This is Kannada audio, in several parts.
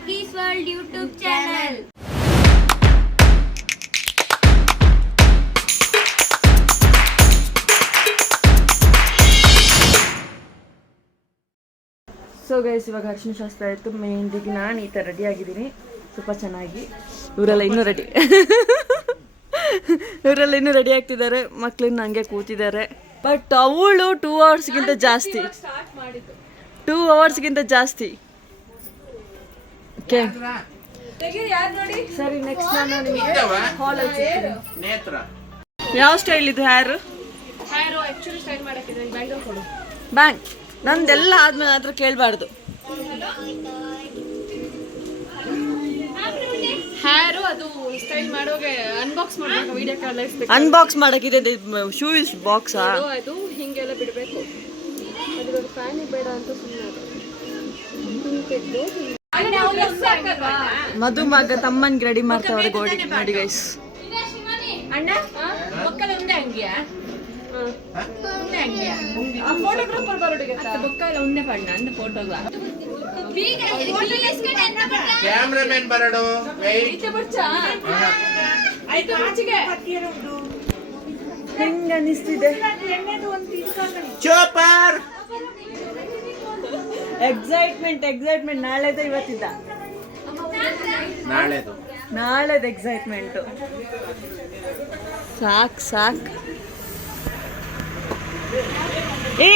ಲಕ್ಕೀಸ್ World YouTube channel. So guys, ಇವಾಗ ಅರಿಶಿನ ಶಾಸ್ತ್ರ ಆಯಿತು. ಮೆಹಂದಿಗೆ ನಾನು ಈ ಥರ ರೆಡಿ ಆಗಿದ್ದೀನಿ ಸ್ವಲ್ಪ ಚೆನ್ನಾಗಿ. ಇವರೆಲ್ಲ ಇನ್ನೂ ರೆಡಿ ಆಗ್ತಿದ್ದಾರೆ. ಮಕ್ಳಿನ್ನು ಹಂಗೆ ಕೂತಿದ್ದಾರೆ. ಬಟ್ ಅವಳು 2 ಅವರ್ಸ್ಗಿಂತ ಜಾಸ್ತಿ, 2 ಅವರ್ಸ್ಗಿಂತ ಜಾಸ್ತಿ. ಓಕೆ ಸರಿ, ನೆಕ್ಸ್ಟ್ ನಾನು ನಿಮಗೆ ಹಾಲಲ್ಲಿ ಸಿಗ್ತೀನಿ. ಯಾವ ಸ್ಟೈಲ್ ಇದು ಹೇರು? ಬ್ಯಾಂಗ್ ನಂದೆಲ್ಲ ಆದ್ಮೇಲೆ ಹತ್ರ ಕೇಳಬಾರ್ದು. ಹೇರು ಅದು ಸ್ಟೈಲ್ ಮಾಡುವಾಗ ಅನ್ಬಾಕ್ಸ್ ಮಾಡಬೇಕು, ವಿಡಿಯೋ ಕಾಲ್ ಅನ್ಬಾಕ್ಸ್ ಮಾಡಕ್ಕಿದೆ. ಶೂ ಇಸ್ ಬಾಕ್ಸಾ? ಅದು ಹಿಂಗೆಲ್ಲ ಬಿಡಬೇಕು. ಅದ್ರ ಫ್ಯಾನಿಗೆ ಬೇಡ ಅಂತ ಸುಮ್ಮನೆ ಮಧು ಮಗ ತಮ್ಮನ್ಗೆ ರೆಡಿ ಮಾಡ್ತಾವ್ರೆ ನೋಡಿ ಗೈಸ್. ಅಣ್ಣ ಮಕ್ಕಳ ಒಂದೇ ಅಂಗಿಯಾ? ಫೋಟೋಗ್ರಾಫರ್ ಬರೋಡಿಗೆ ಬೊಕ್ಕಲ್ಲ ಒಂದೇ ಪಣ್ಣ ಅಂದ ಫೋಟೋಗ್ರಾಫ್ ಕ್ಯಾಮ್ರಾಮನ್ ಬರಡು ಹೆಂಗ ಅನಿಸ್ತಿದೆ? ಚೋಪರ್ ಎಕ್ಸೈಟ್ಮೆಂಟ್ ನಾಳೆದ ಇವತ್ತಿದ್ದ ನಾಳೆದ ಎಕ್ಸೈಟ್ಮೆಂಟ್. ಸಾಕ್ ಏ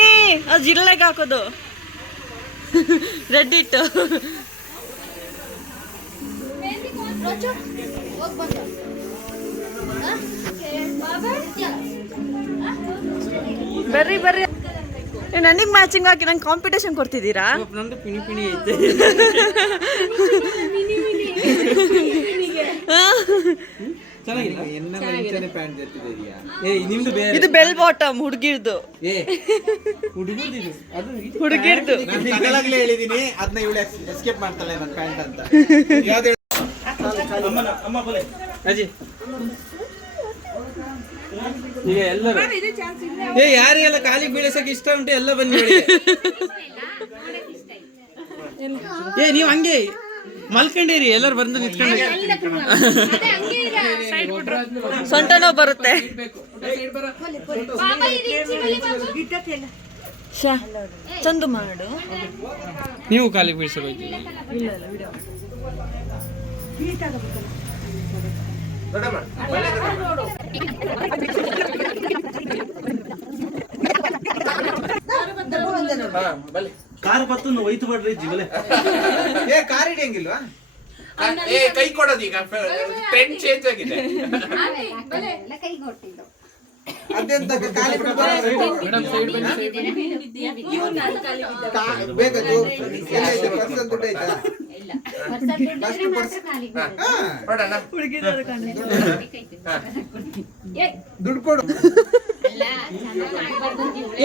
ಅದು ಜಿರಳೆಗೆ ಹಾಕೋದು ರೆಡ್ ಇಟ್ಟು. ಬರ್ರಿ ನನಗೆ ಮ್ಯಾಚಿಂಗ್ ಹಾಕಿ ನಂಗೆ ಕಾಂಪಿಟೇಷನ್ ಕೊಡ್ತಿದ್ದೀರಾ? ನಂದು ಪಿಣಿ ಐತೆ. ಇದು ಬೆಲ್ ಬಾಟಮ್ ಹುಡುಗಿರ್ದು. ಹುಡುಗಿರ್ದು ಹೇಳಿದೀನಿ, ಅದನ್ನ ಇವಳು ಎಸ್ಕೇಪ್ ಮಾಡ್ತಾಳೆ ನನ್ನ ಪ್ಯಾಂಟ್ ಅಂತ. ಈಗ ಎಲ್ಲರೂ ಯಾರಿಗೆಲ್ಲ ಕಾಲಿಗೆ ಬೀಳಸಕ್ಕೆ ಇಷ್ಟ ಉಂಟು ಎಲ್ಲ ಬನ್ನಿ. ನೀವು ಹಂಗೆ ಮಲ್ಕೊಂಡಿರಿ, ಎಲ್ಲರೂ ಬಂದು ನಿಂತ್ಕೊಂಡು ಸೊಂಟನೋ ಬರುತ್ತೆ. ಚಂದು ಮಾಡು. ನೀವು ಕಾಲಿಗೆ ಬೀಳ್ಸಬೇಕು. ಕಾರ್ ಬತ್ತು ಒಯ್ತು ಬಿಡ್ರಿ ಜಿಗಲೆ. ಕಾರ್ ಹಿಡಿಯಂಗಿಲ್ವಾ? ಕೈ ಕೊಡೋದು ಈಗ ಟ್ರೆಂಡ್ ಚೇಂಜ್ ಆಗಿದೆ. ಅದೆಂತ ಕಾಲಿ ಬೇಕದು ದುಡ್ಡು ಆಯ್ತಾ? ದುಡ್ಡು ಕೊಡು.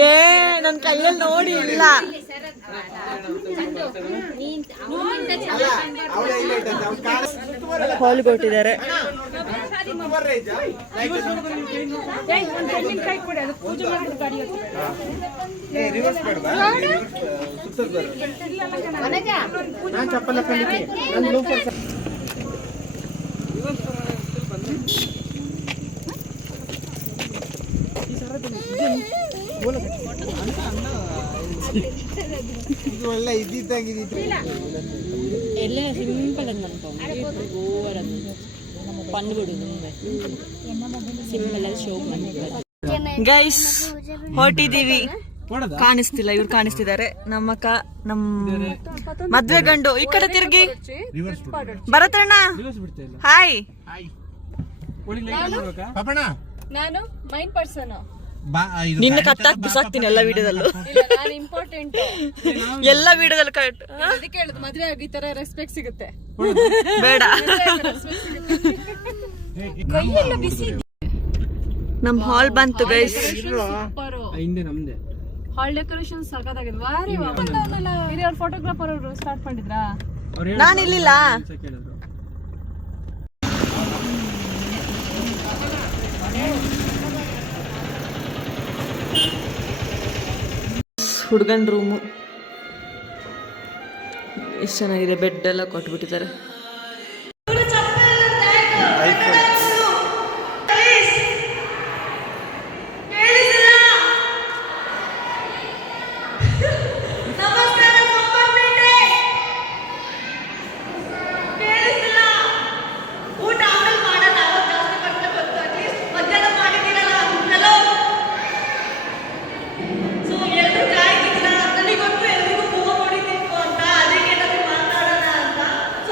ಏ ನನ್ನ ಕೈಯಲ್ಲಿ ನೋಡಿ ಇಲ್ಲ. ಹಾಲ್ಗೆ ಹೊರಟಿದ್ದಾರೆ. ಒಳ್ಳೆ ಇದ್ದಿದ್ದಾಗಿದ್ದು ಎಲ್ಲ ಸಿಂಪಲ್ ಅಂತ ಗೈಸ್ ಹೊರಟಿದೀವಿ. ಕಾಣಿಸ್ತಿಲ್ಲ, ಇವ್ರು ಕಾಣಿಸ್ತಿದ್ದಾರೆ. ನಮ್ಮಕ್ಕ ಮದ್ವೆ ಗಂಡು ಈ ಕಡೆ ತಿರ್ಗಿ. ಭರತಣ್ಣ ಹಾಯ್. ನಾನು ಮೈನ್ ಪರ್ಸನ್. ನಿನ್ನ ಕಟ್ಟಾಕ್ ಬಿಸಾಕ್ತೀನಿ ಎಲ್ಲ ವಿಡಿಯೋದಲ್ಲೂ. ನಾನು ಇಂಪಾರ್ಟೆಂಟ್ ಎಲ್ಲ ವಿಡಿಯೋದಲ್ಲಿ ಕಟ್. ಅದಕ್ಕೆ ಹೇಳುದು ಮದ್ವೆ ಆಗಿ ಈ ತರ ರೆಸ್ಪೆಕ್ಟ್ ಸಿಗುತ್ತೆ. ಬೇಡ. ನಮ್ ಹಾಲ್ ಬಂತು ಗೈಸ್. ನಮ್ದೆ ಹಾಲ್ ಡೆಕೋರೇಷನ್ ಸಖತ್ತಾಗಿದೆ. ವಾರಿ ಹಿರಿಯರ್ ಫೋಟೋಗ್ರಾಫರ್ ಅವರು ಸ್ಟಾರ್ಟ್ ಮಾಡಿದ್ರಾ? ನಾನು ಇಲ್ಲಿಲ್ಲ. ಹುಡುಗನ್ ರೂಮು ಎಷ್ಟು ಚೆನ್ನಾಗಿದೆ, ಬೆಡ್ ಎಲ್ಲ ಕೊಟ್ಬಿಟ್ಟಿದ್ದಾರೆ.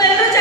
ಎಲ್ಲರೂ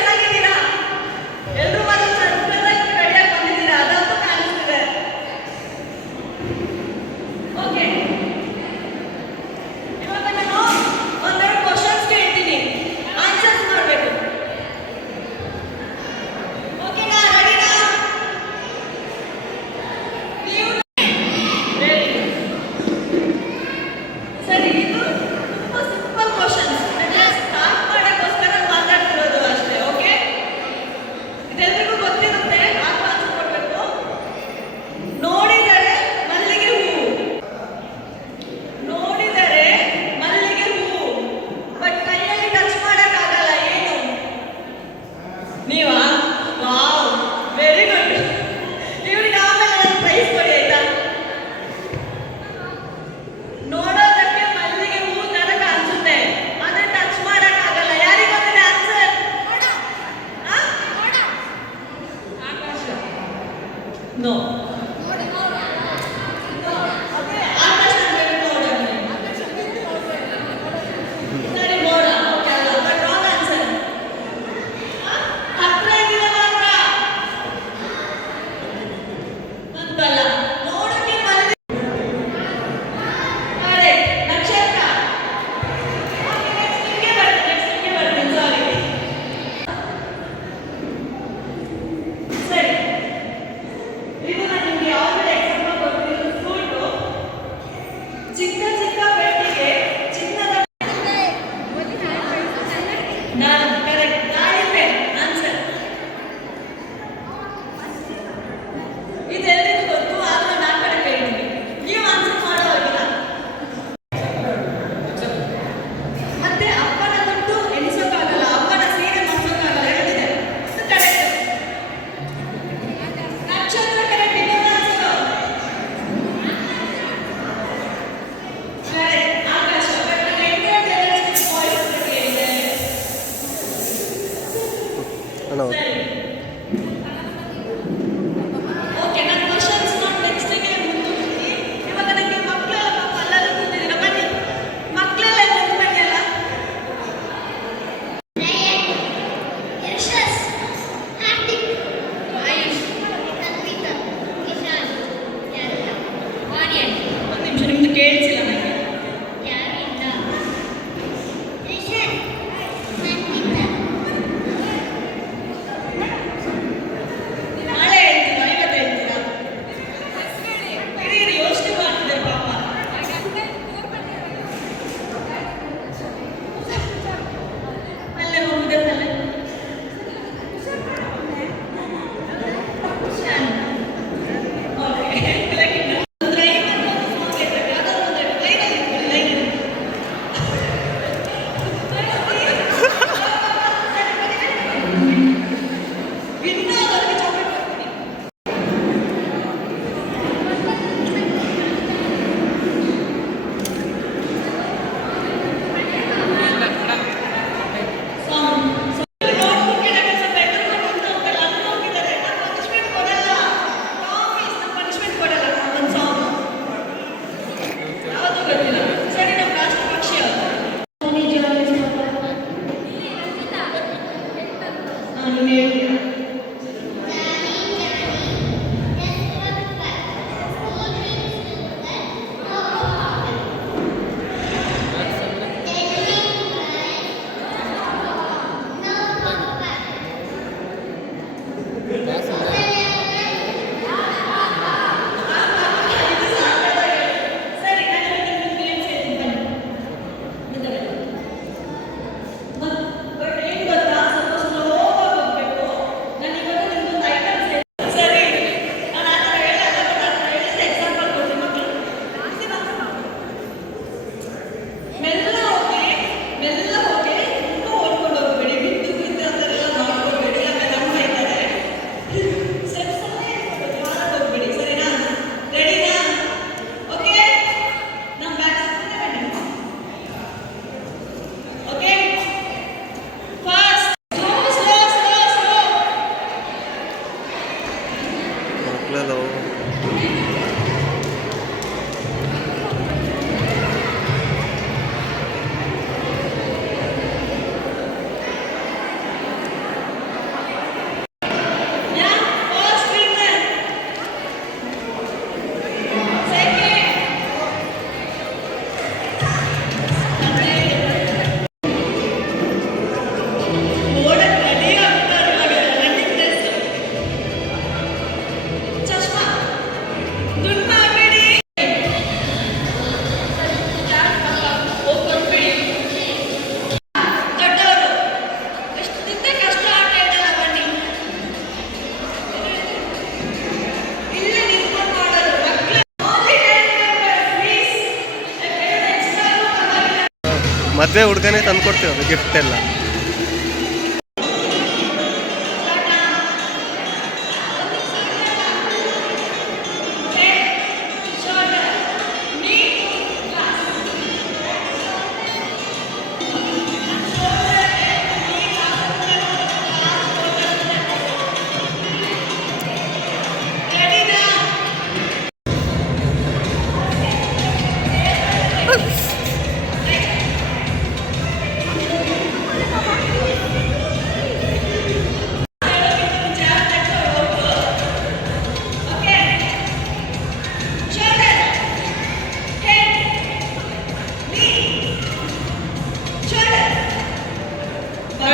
ಮದುವೆ ಹುಡುಗನೇ ತಂದು ಕೊಡ್ತೀವಿ ಗಿಫ್ಟ್ ಎಲ್ಲ.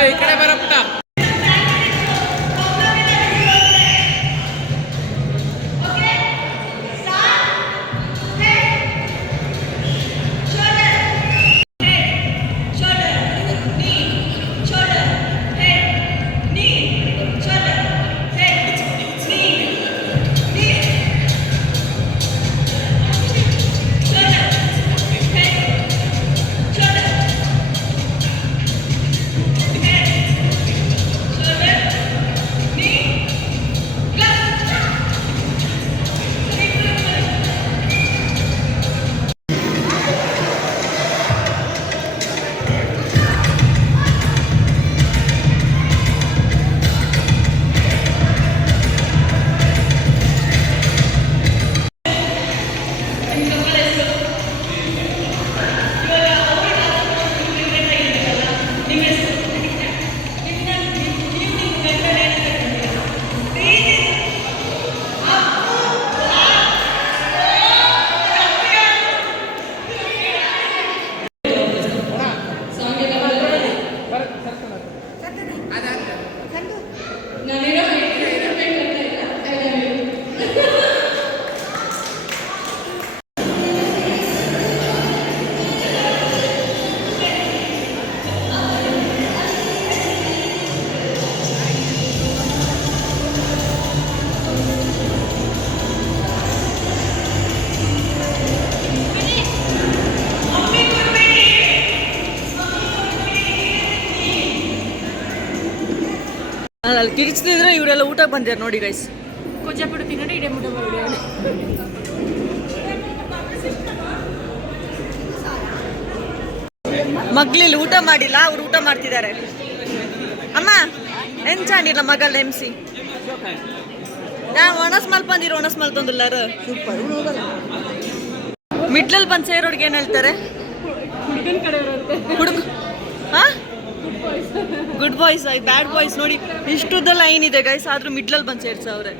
ಈ ಕಡೆ ಬರ ಪುಟ್ಟ. ಅಲ್ಲಿ ಕಿರಿಚ್ತಿದ್ರೆ ಇವರೆಲ್ಲ ಊಟಕ್ಕೆ ಬಂದಿದ್ದಾರೆ ನೋಡಿ ಗೈಸ್. ಕೊಜ್ಜ ಬಿಡು ತಿನ್ನೋಡಿ ಇಡೇ ಮುಟ್ಟ ಮಗ್ಲಿಲ್ಲಿ ಊಟ ಮಾಡಿಲ್ಲ, ಅವ್ರು ಊಟ ಮಾಡ್ತಿದ್ದಾರೆ. ಅಮ್ಮ ಎಂಚಾಂಡಿಲ್ಲ ಮಗಲ್ ಎಂಸಿ ನಾನು ಒಣಸ್ ಮಲ್ಪಂದಿರು ಒಣಸ್ ಮಲ್ತೊಂದಿಲ್ಲಾರು ಮಿಡ್ಲಲ್ಲಿ ಬಂದು ಸೇರೋಡ್ಗೆ ಏನು ಹೇಳ್ತಾರೆ? ಹುಡುಗನ ಕಡೆ ಇರುತ್ತೆ ಹುಡುಗ ಹಾ good boys I bad boys ನೋಡಿ ಇಷ್ಟುದ್ದ ಲೈನ್ ಇದೆ ಗೈಸ್, ಆದ್ರೂ ಮಿಡ್ಲಲ್ಲಿ ಬಂದು ಸೇರ್ಸವ್ರೆ.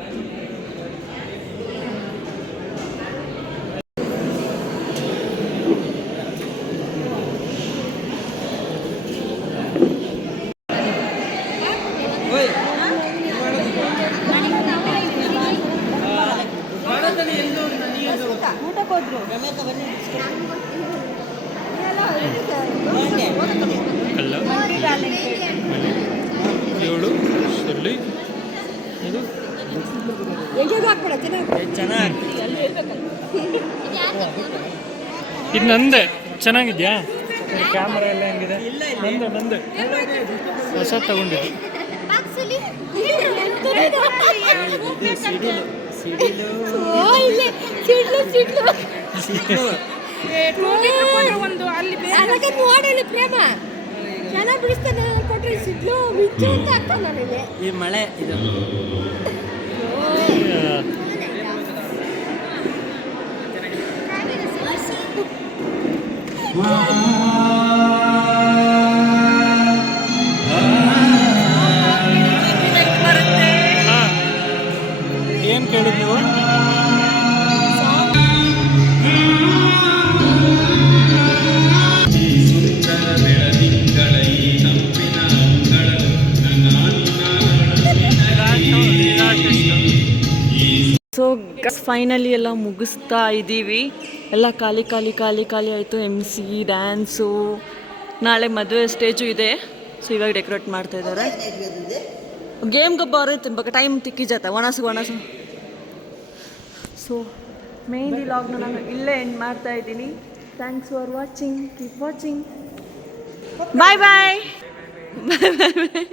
ಇದು ನಂದೆ ಚೆನ್ನಾಗಿದ್ಯಾ? ಕ್ಯಾಮರಾ ಎಲ್ಲ ಹೆಂಗಿದೆ? ನಂದು ಹೊಸ ತಗೊಂಡಿದ್ದು. ಒಂದು ಅಲ್ಲಿ ಪ್ರೇಮ ಚೆನ್ನಾಗಿ ಬಿಡಿಸ್ತಾನೆ ಕೊಟ್ರೆ ಸಿಡ್ಲು ಬಿಚ್ಚು ಅಂತ ಆಗ್ತಾನೆ ನನಗೆ. ಈ ಮಳೆ ಇದು ಏನು ಕೇಳಿದ್ ನೀವು? ಸೊ ಫೈನಲಿ ಎಲ್ಲ ಮುಗಿಸ್ತಾ ಇದ್ದೀವಿ. ಎಲ್ಲ ಖಾಲಿ ಖಾಲಿ ಖಾಲಿ ಖಾಲಿ ಆಯಿತು. MC ಡ್ಯಾನ್ಸು, ನಾಳೆ ಮದುವೆ ಸ್ಟೇಜು ಇದೆ. ಸೊ ಇವಾಗ ಡೆಕೋರೇಟ್ ಮಾಡ್ತಾ ಇದ್ದಾರೆ. ಗೇಮ್ ಗಬ್ಬ ತಿನ್ಬೇಕು ಟೈಮ್ ತಿಕ್ಕಿಜತ್ತ ಒಣಸು. ಸೊ ಮೇನ್ ಲಾಗ್ನ ನಾನು ಇಲ್ಲೇ ಎಂಡ್ ಮಾಡ್ತಾ ಇದ್ದೀನಿ. Thanks for watching, keep watching. Bye bye bye bye bye